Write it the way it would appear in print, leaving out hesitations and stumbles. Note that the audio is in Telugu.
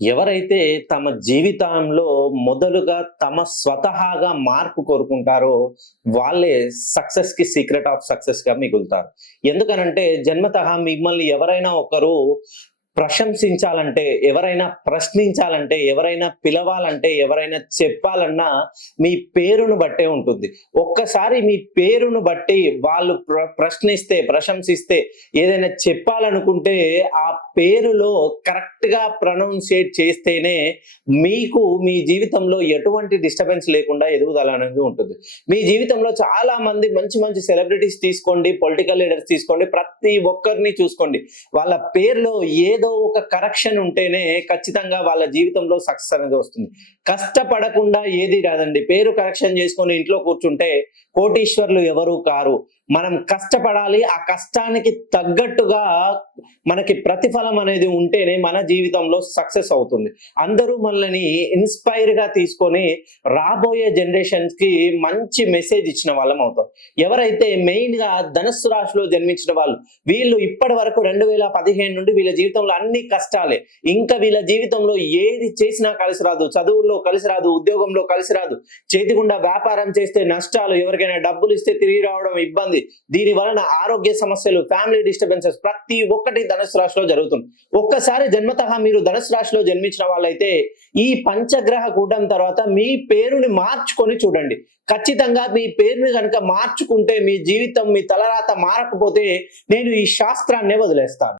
ఎవరైతే తమ జీవితంలో మొదలుగా తమ స్వతహాగా మార్పు కోరుకుంటారో వాళ్ళే సక్సెస్‌కి సీక్రెట్ ఆఫ్ సక్సెస్‌గా మిగులుతారు. ఎందుకనంటే జన్మతః మిమ్మల్ని ఎవరైనా ఒకరు ప్రశంసించాలంటే, ఎవరైనా ప్రశ్నించాలంటే, ఎవరైనా పిలవాలంటే, ఎవరైనా చెప్పాలన్నా మీ పేరును బట్టే ఉంటుంది. ఒక్కసారి మీ పేరును బట్టి వాళ్ళు ప్రశ్నిస్తే, ప్రశంసిస్తే, ఏదైనా చెప్పాలనుకుంటే ఆ పేరులో కరెక్ట్‌గా ప్రొనౌన్షియేట్ చేస్తేనే మీకు మీ జీవితంలో ఎటువంటి డిస్టర్బెన్స్ లేకుండా ఎదుగుదల అనేది ఉంటుంది. మీ జీవితంలో చాలా మంది మంచి మంచి సెలబ్రిటీస్ తీసుకోండి, పొలిటికల్ లీడర్స్ తీసుకోండి, ప్రతి ఒక్కరిని చూసుకోండి. వాళ్ళ పేరులో ఏదో ఒక కరెక్షన్ ఉంటేనే ఖచ్చితంగా వాళ్ళ జీవితంలో సక్సెస్ అనేది వస్తుంది. కష్టపడకుండా ఏది రాదండి. పేరు కరెక్షన్ చేసుకొని ఇంట్లో కూర్చుంటే కోటీశ్వరులు ఎవరు కారు. మనం కష్టపడాలి. ఆ కష్టానికి తగ్గట్టుగా మనకి ప్రతిఫలం అనేది ఉంటేనే మన జీవితంలో సక్సెస్ అవుతుంది. అందరూ మనల్ని ఇన్‌స్పైర్‌గా తీసుకొని రాబోయే జనరేషన్స్‌కి మంచి మెసేజ్ ఇచ్చిన వాళ్ళం అవుతాం. ఎవరైతే మెయిన్‌గా ధనుస్సు రాశిలో జన్మించిన వాళ్ళు, వీళ్ళు ఇప్పటి వరకు 2015 నుండి వీళ్ళ జీవితంలో అన్ని కష్టాలే. ఇంకా వీళ్ళ జీవితంలో ఏది చేసినా కలిసి రాదు. చదువుల్లో కలిసి రాదు, ఉద్యోగంలో కలిసి రాదు. చేతిగుండా వ్యాపారం చేస్తే నష్టాలు, ఎవరికైనా డబ్బులు ఇస్తే తిరిగి రావడం ఇబ్బంది. దీని వలన ఆరోగ్య సమస్యలు, ఫ్యామిలీ డిస్టర్బెన్సెస్ ప్రతి ఒక్కటి ధనుస్సు రాశిలో జరుగుతుంది. ఒక్కసారి జన్మతః మీరు ధనుస్సు రాశిలో జన్మించిన వాళ్ళైతే ఈ పంచగ్రహ కూటమి తర్వాత మీ పేరుని మార్చుకొని చూడండి. ఖచ్చితంగా మీ పేరుని గనుక మార్చుకుంటే మీ జీవితం, మీ తలరాత మారకపోతే నేను ఈ శాస్త్రాన్నే వదిలేస్తాను.